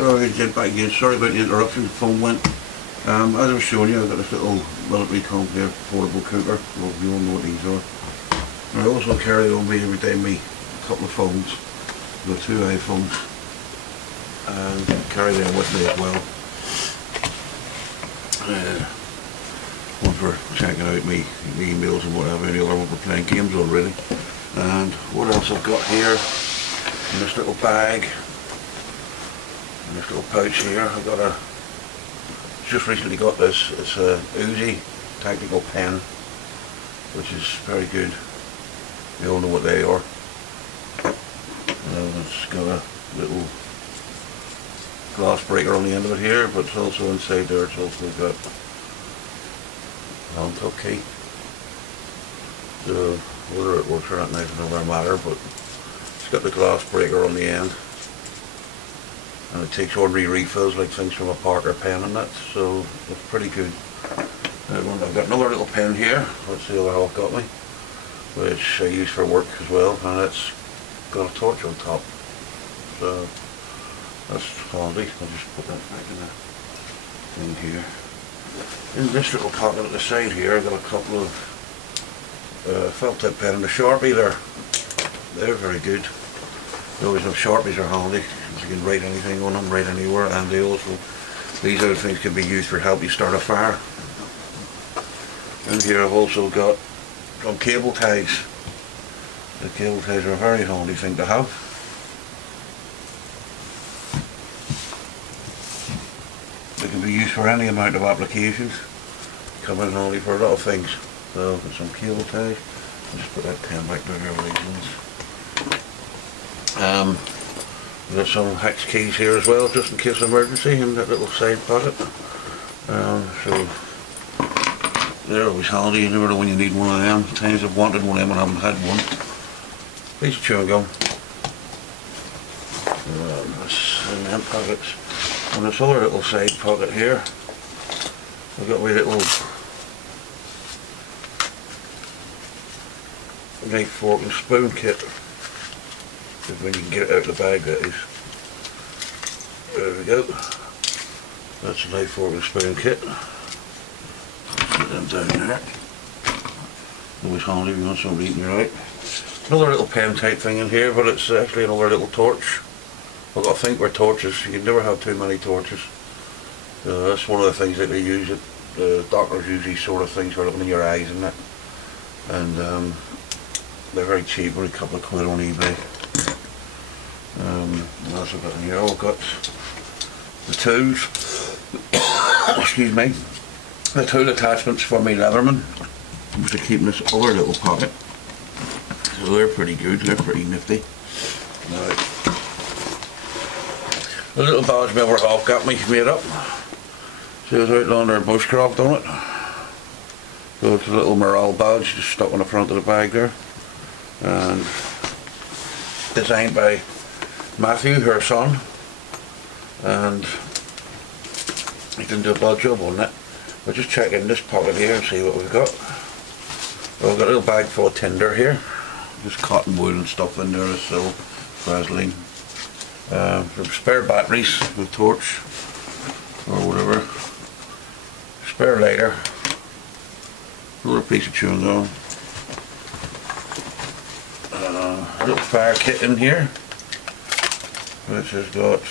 Oh, I did back again. Sorry about the interruption. The phone went. As I was showing you, I've got this little military compare portable cooker. Well, you all know what these are. And I also carry on me every day a couple of phones. I've got 2 iPhones. And carry them with me as well. One for checking out me emails and whatever, any other one for playing games already. And what else I've got here in this little bag, in this little pouch here, I've got just recently got this. It's a EDC tactical pen, which is very good. You all know what they are. It's got a little glass breaker on the end of it here, but it's also inside there. It's also got a on-top key. So whether it works or not is another matter, but it's got the glass breaker on the end, and it takes ordinary refills like things from a Parker pen and that, so it's pretty good. I've got another little pen here. That's the other half got me, which I use for work as well, and it's got a torch on top, so that's handy. I'll just put that back in the thing here. In this little pocket at the side here, I've got a couple of felt tip pen and a Sharpie there. They're very good. You always have Sharpies are handy, because you can write anything on them, write anywhere, and they also, these other things can be used for help you start a fire. And here I've also got some cable ties. The cable ties are a very handy thing to have. They can be used for any amount of applications. Come in handy for a lot of things. So I've got some cable ties. I'll just put that pen back there with these ones. I've got some hex keys here as well, just in case of emergency, in that little side pocket. So they're always handy. You never know when you need one of them. Times I've wanted one of them and haven't had one. Piece of chewing gum. That's in them pockets. And this other little side pocket here, I've got my little knife, fork and spoon kit. When you can get it out of the bag, that is. There we go. That's a knife, fork and spoon kit. Put them down there. Always handy if you want somebody eating you out. Another little pen type thing in here, but it's actually another little torch. I've got to think we're torches. You can never have too many torches. That's one of the things that they use. The doctors use these sort of things for looking in your eyes and that. And they're very cheap, only a couple of quid on eBay. What else I've got in here? Oh, I've got the tools. Excuse me. The tool attachments for my Leatherman, which I keep in this other little pocket. So they're pretty good. They're pretty nifty. Right. The little badge my other half got me made up. See, it's Outlander Bushcraft on it. So it's a little morale badge just stuck on the front of the bag there. And designed by Matthew, her son. And he didn't do a bad job on that. We'll just check in this pocket here and see what we've got. Well, we've got a little bag full of tinder here. Just cotton wool and stuff in there, so Vaseline. Some spare batteries with torch or whatever, spare lighter, another piece of chewing gum, a little fire kit in here which has got,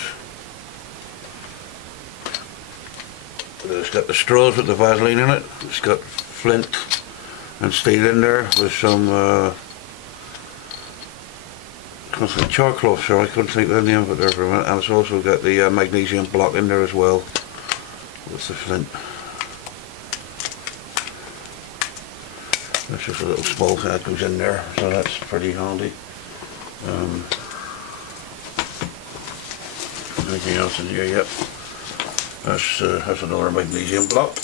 it's got the straws with the Vaseline in it, it's got flint and steel in there with some charcoal, sorry, I couldn't think of the name of it there for a minute, and it's also got the magnesium block in there as well with the flint. That's just a little small thing that goes in there, so that's pretty handy. Anything else in here? Yep. That's another magnesium block.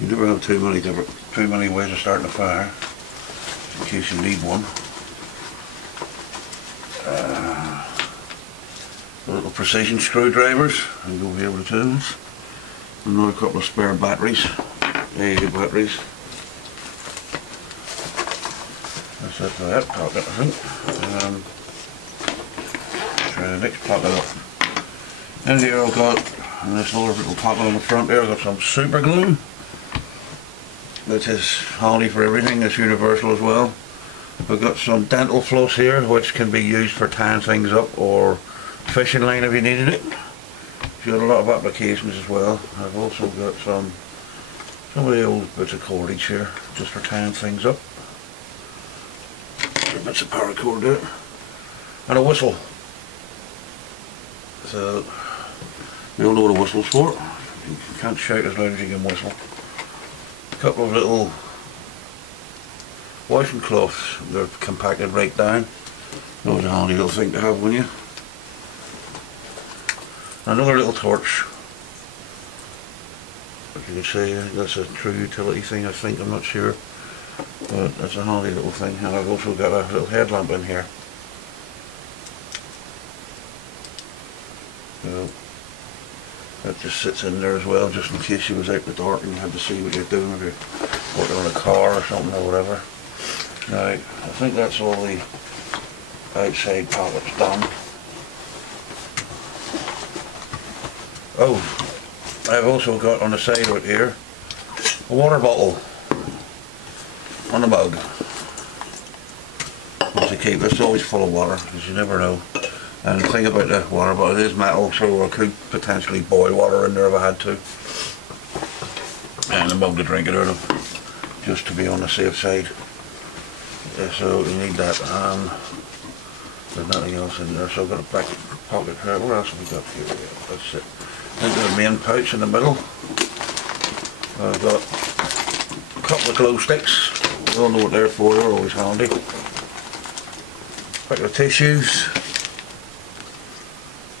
You never have too many ways of starting a fire, in case you need one. Little precision screwdrivers, and go here with the tools. Another couple of spare batteries, AA batteries. That's it for that pocket, I think. next pocket up. In here I've got, in this other little pocket on the front there, I've got some super glue, which is handy for everything. It's universal as well. I've got some dental floss here, which can be used for tying things up or fishing line if you needed it. It's got a lot of applications as well. I've also got some of the old bits of cordage here, just for tying things up. Bits of paracord there. And a whistle. So, you all know what a whistle's for. You can't shout as loud as you can whistle. A couple of little washing cloths. They're compacted right down. Always a handy little thing to have, wouldn't you? Another little torch. As you can see, that's a true utility thing, I think, I'm not sure. But that's a handy little thing. And I've also got a little headlamp in here. So, that just sits in there as well, just in case you was out in the dark and you had to see what you're doing, if you're working on a car or something or whatever. Now, I think that's all the outside pockets done. Oh, I've also got on the side of it here a water bottle on the mug. To keep this always full of water, because you never know. And the thing about the water bottle, it is metal, so I could potentially boil water in there if I had to. And a mug to drink it out of, just to be on the safe side. Yeah, so you need that. There's nothing else in there, so I've got a back pocket here. What else have we got here? That's it. Into the main pouch in the middle, I've got a couple of glow sticks. You don't know what they're for, they're always handy. Packet of tissues.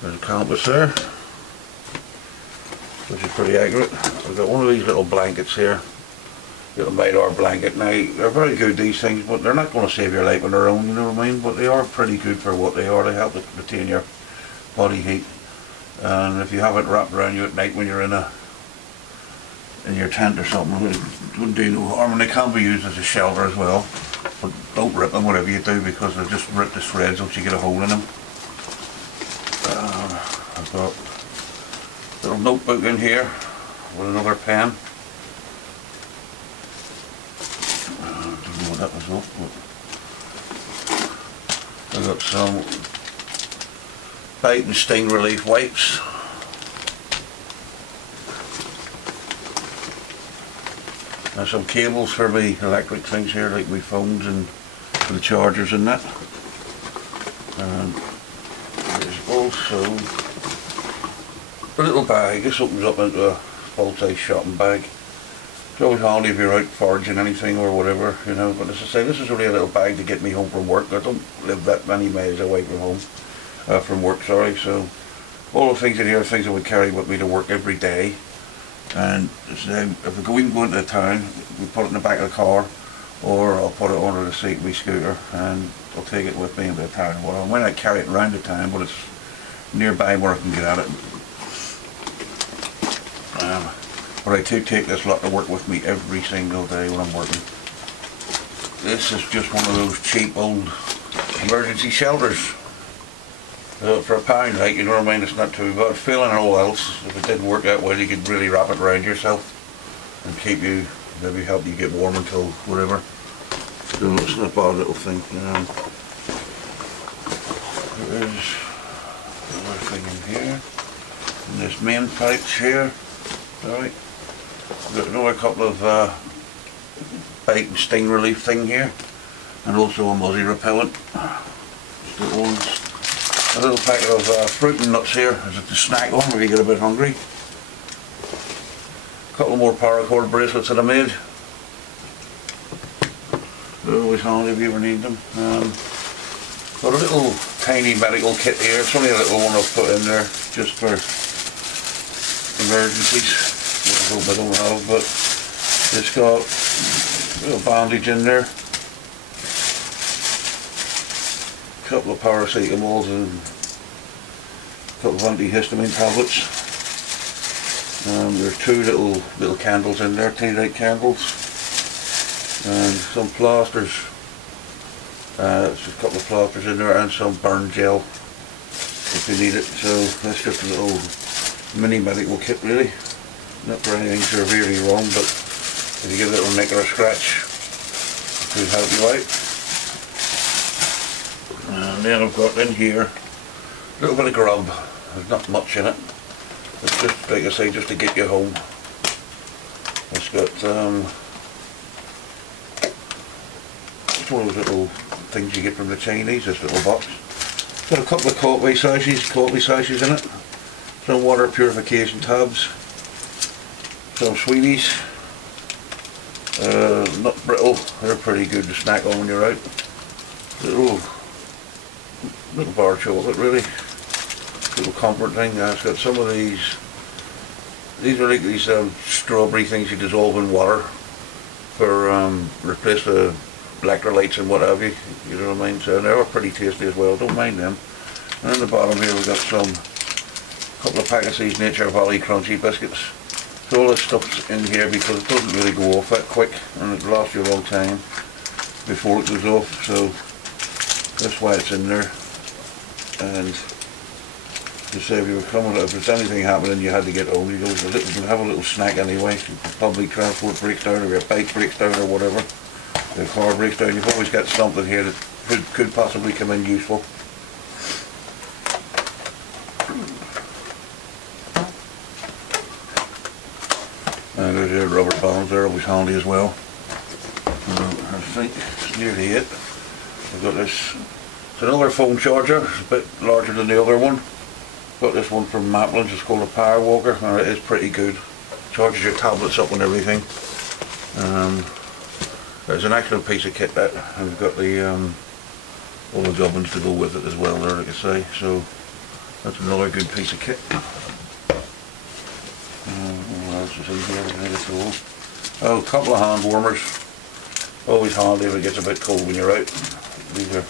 There's a compass there, which is pretty accurate. I've got one of these little blankets here, little Midar blanket. Now, they're very good, these things, but they're not going to save your life on their own, you know what I mean? But they are pretty good for what they are. They help to retain your body heat. And if you have it wrapped around you at night when you're in your tent or something, it wouldn't do no harm. And they can be used as a shelter as well. But don't rip them whatever you do, because they'll just rip the threads once you get a hole in them. I've got a little notebook in here with another pen. I don't know what that was of, but I've got some bite and sting relief wipes. And some cables for my electric things here, like my phones and for the chargers and that. And there's also a little bag. This opens up into a full-size shopping bag. It's always handy if you're out foraging anything or whatever, you know. But as I say, this is only a little bag to get me home from work. I don't live that many miles away from home, from work, sorry. So all the things in here are things I would carry with me to work every day. And if we go into town, we put it in the back of the car, or I'll put it under the seat of my scooter, and I'll take it with me into town. Well, I might not carry it around the town, but it's nearby where I can get at it. But I do take this lot to work with me every single day when I'm working. This is just one of those cheap old emergency shelters. For £1, like, you know what I mean, it's not too bad. Failing all else, if it didn't work out well, you could really wrap it around yourself and keep you, maybe help you get warm until whatever. So it's not a bad little thing. There's another thing in here. And this main pouch here. Alright. We've got another couple of bite and sting relief thing here. And also a muzzy repellent. Just little ones. A little packet of fruit and nuts here, as it's a snack one if you get a bit hungry. A couple more paracord bracelets that I made. They're always handy if you ever need them. Got a little tiny medical kit here. It's only a little one I've put in there just for emergencies, which I hope I don't have, but it's got a little bandage in there. Couple of paracetamols and a couple of antihistamine tablets. There's two little candles in there, tea light candles, and some plasters. There's a couple of plasters in there and some burn gel to you need it. So that's just a little mini medical kit really. Not for anything severely wrong, but if you get a little nick or a scratch, it could help you out. And then I've got in here a little bit of grub. There's not much in it. It's just, like I say, just to get you home. It's got it's one of those little things you get from the Chinese, this little box. It's got a couple of coffee sachets in it. Some water purification tabs. Some sweeties. Nut brittle, they're pretty good to snack on when you're out. Little bar chocolate really. Little comfort thing. It's got some of these. These are like these strawberry things you dissolve in water for replace the electrolytes and what have you. You know what I mean? So they're pretty tasty as well. Don't mind them. And in the bottom here we've got a couple of packets of these Nature Valley crunchy biscuits. So all this stuff's in here because it doesn't really go off that quick, and it lasts you a long time before it goes off. So that's why it's in there. And to say if you were coming, if there's anything happening, you had to get home, you can have a little snack anyway. Public transport breaks down, or your bike breaks down, or whatever. The car breaks down. You've always got something here that could possibly come in useful. And there's your rubber bands there, always handy as well. I think it's nearly it. I've got this. It's another phone charger. It's a bit larger than the other one. Got this one from Maplin's. It's called a Power Walker, and it is pretty good. Charges your tablets up and everything. There's an excellent piece of kit that, and we've got the all the gubbins to go with it as well there, like I say. So that's another good piece of kit. What else is in here? Oh, a couple of hand warmers. Always handy if it gets a bit cold when you're out. These are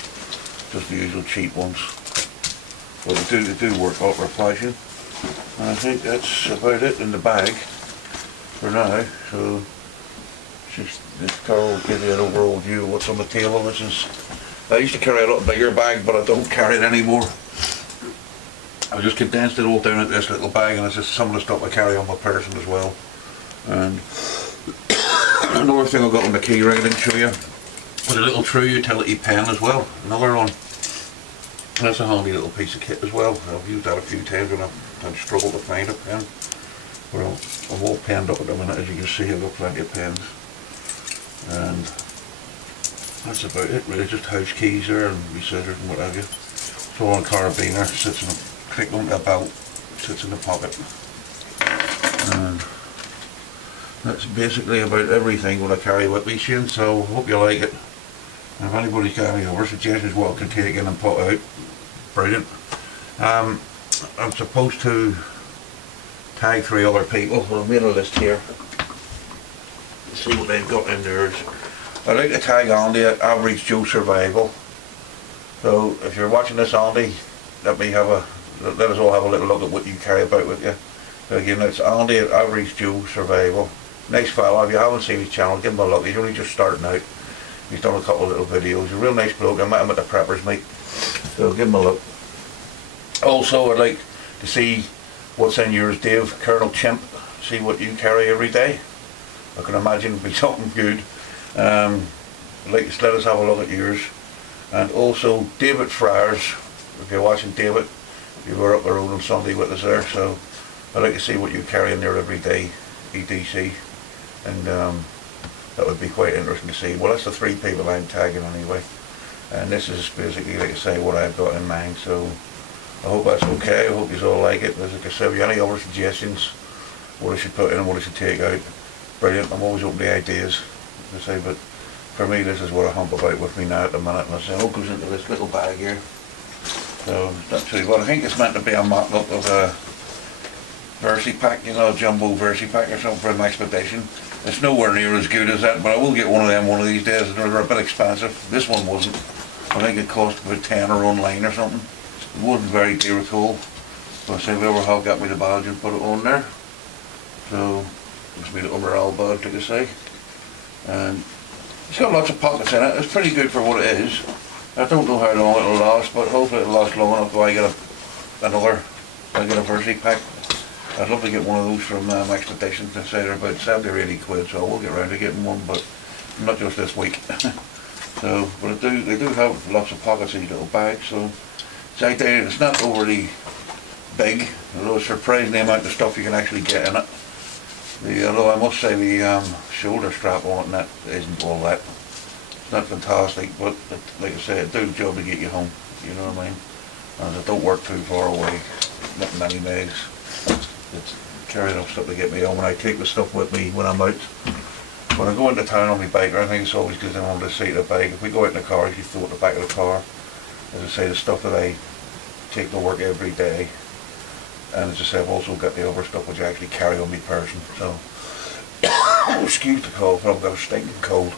just the usual cheap ones. But they do work out for flashing. And I think that's about it in the bag for now. So this car will give you an overall view of what's on the table. I used to carry a lot bigger bag, but I don't carry it anymore. I just condensed it all down into this little bag, and it's just some of the stuff I carry on my person as well. And another thing I've got on the key ring I didn't show you, with a little true utility pen as well. Another one. That's a handy little piece of kit as well. I've used that a few times when I've struggled to find a pen. Well, I'm all penned up at the minute, as you can see. I've got plenty of pens. And that's about it really, just house keys there and scissors and what have you. So on carabiner, sits in a click on the belt, sits in the pocket. And that's basically about everything what I carry with me, Shane, so hope you like it. And if anybody's got any other suggestions what I can take in and put out, brilliant. I'm supposed to tag 3 other people, but I've made a list here. See what they've got in theirs. I'd like to tag Andy at Average Joe Survival. So if you're watching this, Andy, let us all have a little look at what you carry about with you. So again, it's Andy at Average Joe Survival. Nice fella. If you haven't seen his channel, give him a look. He's only just starting out. He's done a couple of little videos. He's a real nice bloke. I met him at the Preppers meet. So give him a look. Also, I'd like to see what's in yours, Dave, Colonel Chimp. See what you carry every day. I can imagine it'd be something good. Like, let us have a look at yours. And also David Friars, if you're watching David, you were up the road on Sunday with us there, so I'd like to see what you carry in there every day, EDC, and that would be quite interesting to see. Well, that's the 3 people I'm tagging anyway, and this is basically, like I say, what I've got in mind, so I hope that's okay. I hope you all like it. As I said, if you have any other suggestions, what I should put in and what I should take out, brilliant. I'm always open to ideas, as I say, but for me this is what I hump about with me now at the minute, and I say, it goes into this little bag here. So not too bad. I think it's meant to be a mock-up of a Versi pack, you know, a jumbo Versi pack or something for an expedition. It's nowhere near as good as that, but I will get one of them one of these days. They're a bit expensive. This one wasn't. I think it cost about 10 or online or something. It wasn't very dear at all. So I say whoever have got me the badge and put it on there. So it's me the umbrella badge, like I say. And it's got lots of pockets in it. It's pretty good for what it is. I don't know how long it'll last, but hopefully it'll last long enough so I get another big anniversary pack. I'd love to get one of those from Expedition. They say they're about 70 or 80 quid, so I will get around to getting one, but not just this week. So, but they do have lots of pockets in these little bags, so it's outdated. It's not overly big, although it's surprising the amount of stuff you can actually get in it. Although I must say the shoulder strap on it, that isn't all that. It's not fantastic, but like I say, it does the job to get you home, you know what I mean? And it don't work too far away, not many megs. It's carry enough stuff to get me home, and I take the stuff with me when I'm out. When I go into town on my bike or anything, it's always good to know the seat of the bike. If we go out in the car, you throw it in the back of the car. As I say, the stuff that I take to work every day. And as I say, I've also got the other stuff which I actually carry on me person. So, excuse the cold, but I've got a stinking cold.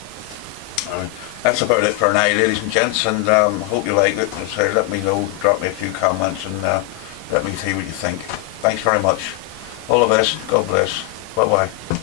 That's about it for now, ladies and gents, and hope you like it. As I say, let me know, drop me a few comments, and let me see what you think. Thanks very much. All the best. God bless. Bye bye.